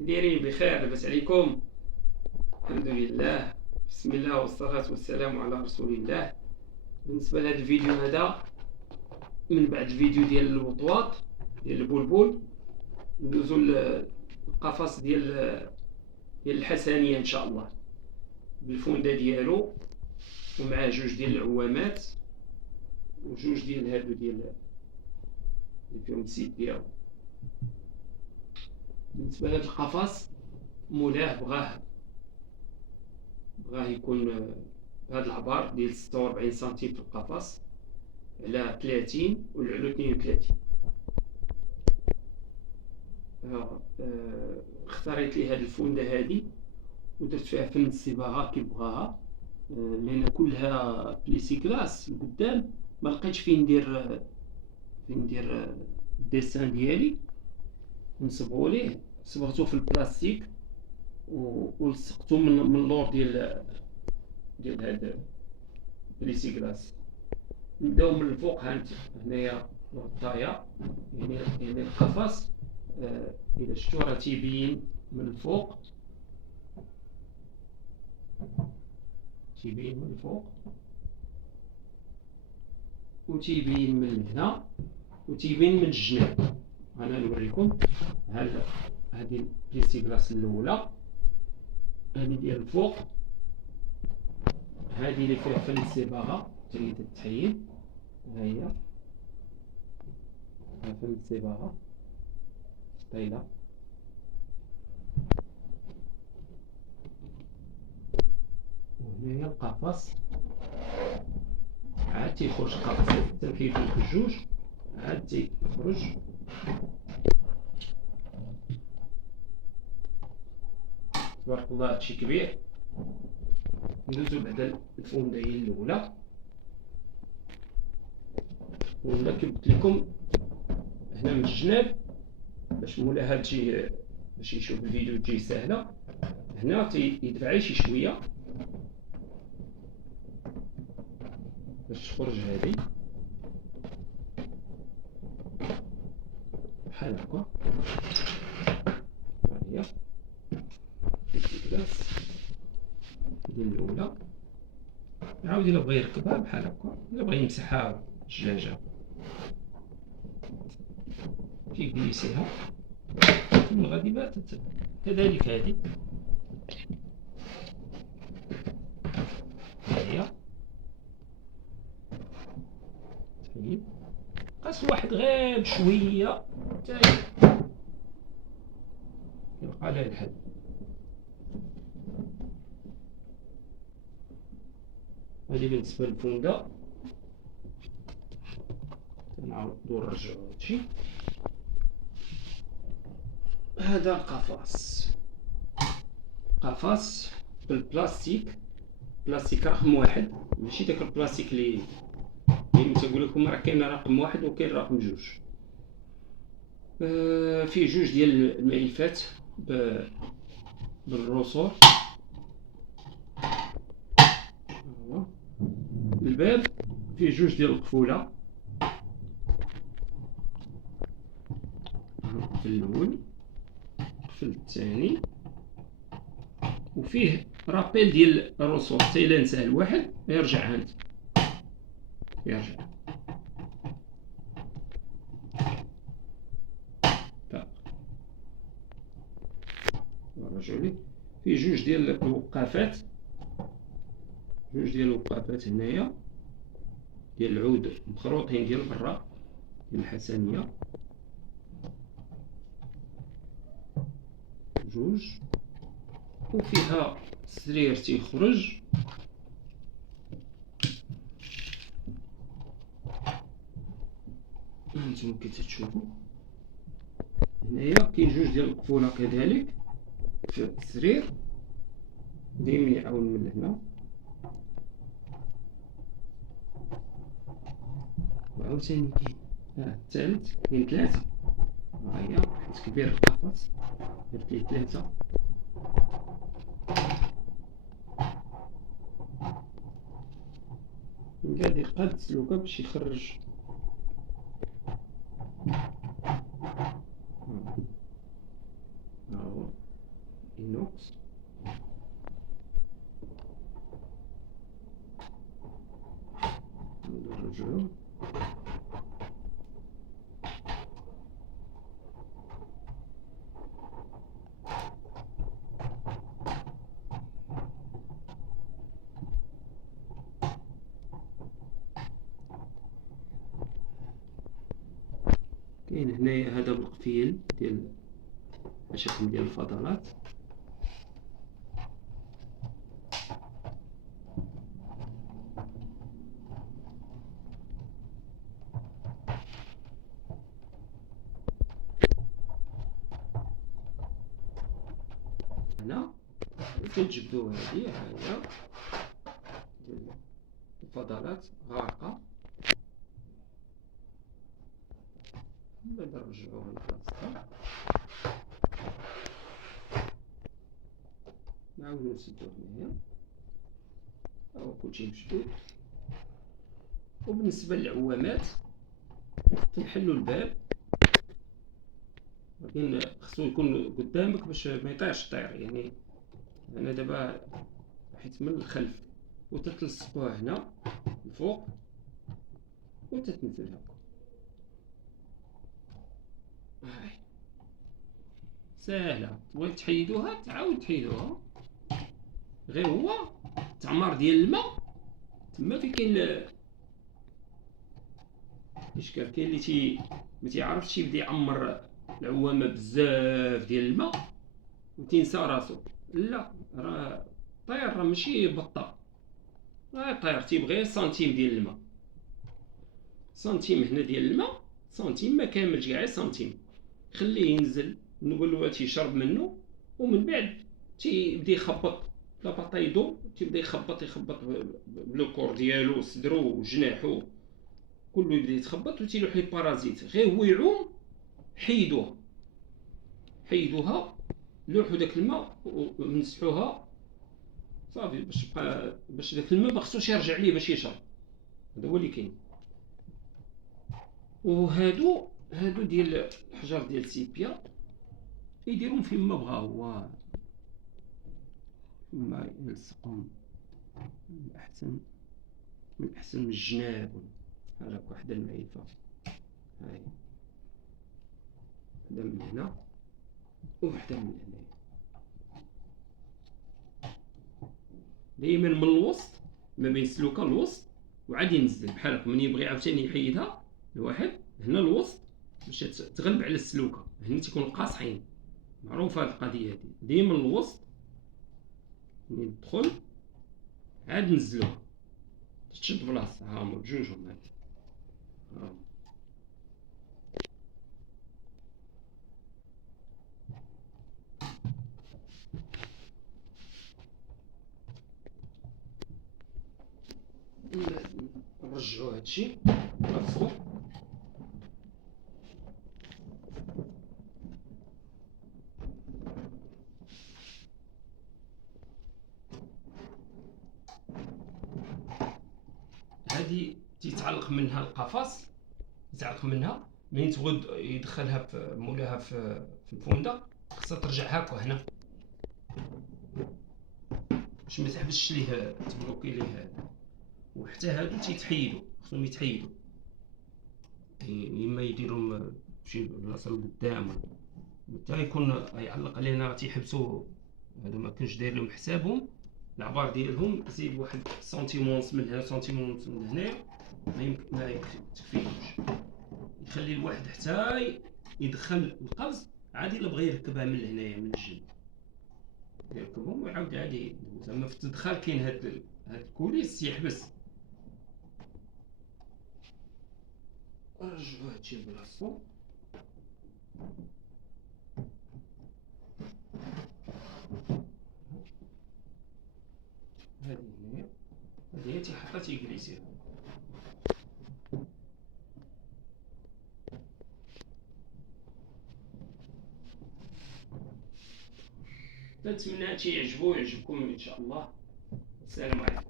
دايرين بخير؟ لاباس عليكم؟ الحمد لله. بسم الله والصلاة والسلام على رسول الله. بالنسبة لهذا الفيديو هذا من بعد الفيديو ديال الوطواط ديال البلبل، ندوزو للقفص ديال الحسنية ان شاء الله، بالفوندة ديالو ومعاه جوج ديال العوامات وجوج ديال هادو ديال اللي فيهم السيد ديالو. بالنسبة لهذا القفص مولاه بغاه يكون بهاد العبار ديال 46 سنتيم في القفص على 30 والعلو 32. اختاريت لي هاد الفوندة هادي ودرت فيها فن الصباغة كي بغاها، لان كلها بليسيكلاس القدام ما لقيتش فين ندير الديسان ديالي نصبغو ليه. صبغتو في البلاستيك ولصقتو من اللور ديال هاد البليسيكلاس. نبداو من الفوق. هانت هنايا الغطاية، يعني القفص الى شفتو راه تيبين من الفوق، تيبين من الفوق وتيبين من هنا وتيبين من الجناب. انا نوريكم. هذه البليسيكلاس الاولى، هذه ديال الفوق، هذه اللي فيها فن الصباغه تريد التحيين. ها هي فن الصباغه طايله. وهنايا القفص عاد تيخرج القفص حتى كيجوج بجوج، عاد تيخرج تبارك الله. هادشي كبير. ندوزو بعدا الفوندة هي الاولى. ولا كي قلت لكم هنا من الجناب باش مولاها تجي باش يشوف الفيديو تجي سهله. هنا تيدفع شي شويه باش تخرج هذه بحال هكا. ها هي الكلاس ديال الاولى. عاود الا بغى يركبها بحال هكا، الا بغى يمسحها الجلاجه تيكليسيها ثم غادي باتت. كذلك هذه هي. طيب قاس واحد غير بشويه حتى يلقى لها الحل. هذه بالنسبه للفوندة. نعاودو نرجعو هادشي. هذا قفص بالبلاستيك، بلاستيك رقم واحد، ماشي داك البلاستيك اللي تنقول لكم راه كاين رقم واحد وكاين رقم جوج. فيه جوج ديال الملفات بالروسور. الباب فيه جوج ديال القفولة، القفل الاول القفل الثاني، وفيه رابيل ديال الروسور حتى الا نساه الواحد يرجع. هانت يرجع نرجعو ليه. فيه جوج ديال الوقافات، هنايا ديال العود مخروطين ديال برا ديال الحسنية، جوج. وفيها سرير تيخرج. هانتوما كي تشوفوا هنايا كاين جوج ديال القفولة كذلك في السرير. دايما يعاون من هنا وعاوتاني كاين الثالث. كاين ثلاثة. ها هي حيت كبير القفص درت ليه ثلاثة. غادي قاد السلوكة باش يخرج. ها هو الإينوكس. ندرجو كاين هنايا هذا بالقفيل ديال شكل ديال الفضلات. هنا كنجبدو هادي ها هي ديال الفضلات غارقة، نرجعوها لبلاصتها، نعاودو نسدو هنايا، هاهو كلشي مشدود. وبالنسبة للعوامات تنحلو الباب، ولكن خصو يكون قدامك باش ما يطيرش الطير. يعني انا دابا حيت من الخلف وتتلصقوها هنا الفوق وتتنزل هكا. هاي ساهله، تبغي تحيدوها تعاود تحيدوها، غير هو تعمر ديال الماء تما فين كاين الاشكال. كاين اللي ما تيعرفش يبدا يعمر العوامه بزاف ديال الماء وتنسى راسو. لا، راه الطير راه ماشي بطه، راه الطير تيبغي سنتيم ديال الماء، سنتيم هنا ديال الماء، سنتيم ما كاملش كاع سنتيم. خليه ينزل، نقولوا تيشرب منه، ومن بعد تيبدا يخبط لاباطا يدو، تيبدا يخبط بلو كور ديالو، صدرو وجناحو كله يبدا يتخبط وتيلوح لي بارازيت. غير هو يعوم حيدوها، لوحوا داك الماء ومسحوها صافي، باش داك الماء ما خصوش يرجع ليه باش يشرب. هذا هو اللي كاين. وهادو ديال الحجر ديال السيبيا يديرهم فين ما بغا هو، فيما يلصقهم من احسن من الجناب. بحال هكا وحده المعيفه، هاي وحده من هنا وحده من هنايا، دايما من الوسط ما بين السلوكه الوسط، وعاد ينزل بحال هكا. من يبغي عاوتاني يحيدها الواحد هنا الوسط باش تغلب على السلوكه، هنا تيكون قاصحين. معروفه هاد القضيه هادي، ديما الوسط ملي تدخل عاد نزلوها تشد بلاصه. ها هما بجوجهم هاد، ها نرجعو هادشي بلاصتو. هادي تيتعلق منها القفص، يتعلق منها منين تبغي يدخلها في مولاها في الفونده، خصها ترجع هكا هنا باش ما تحبسش ليه تبلوكي ليه. وحتى هادو تيتحيدوا، خصهم يتحيدوا، اما يديرهم بشي بلاصه لقدام حتى يكون يعلق علينا تيحبسوا. هادو ما كانش داير لهم حسابهم، العبار ديالهم زيد واحد سنتيمونس من هنا سنتيمونس من هنا، ما يكفيوش. يخلي الواحد حتى يدخل القفص عادي. الا بغى يركبها من هنايا من الجنب يركبهم ويعاود عادي. زعما في التدخال كاين هاد الكوليس يحبس. نرجعو هادشي لبلاصتو. هادي هنايا، هادي هي تيحطها تيجليسيها. كنتمنى هادشي يعجبكم ان شاء الله. السلام عليكم.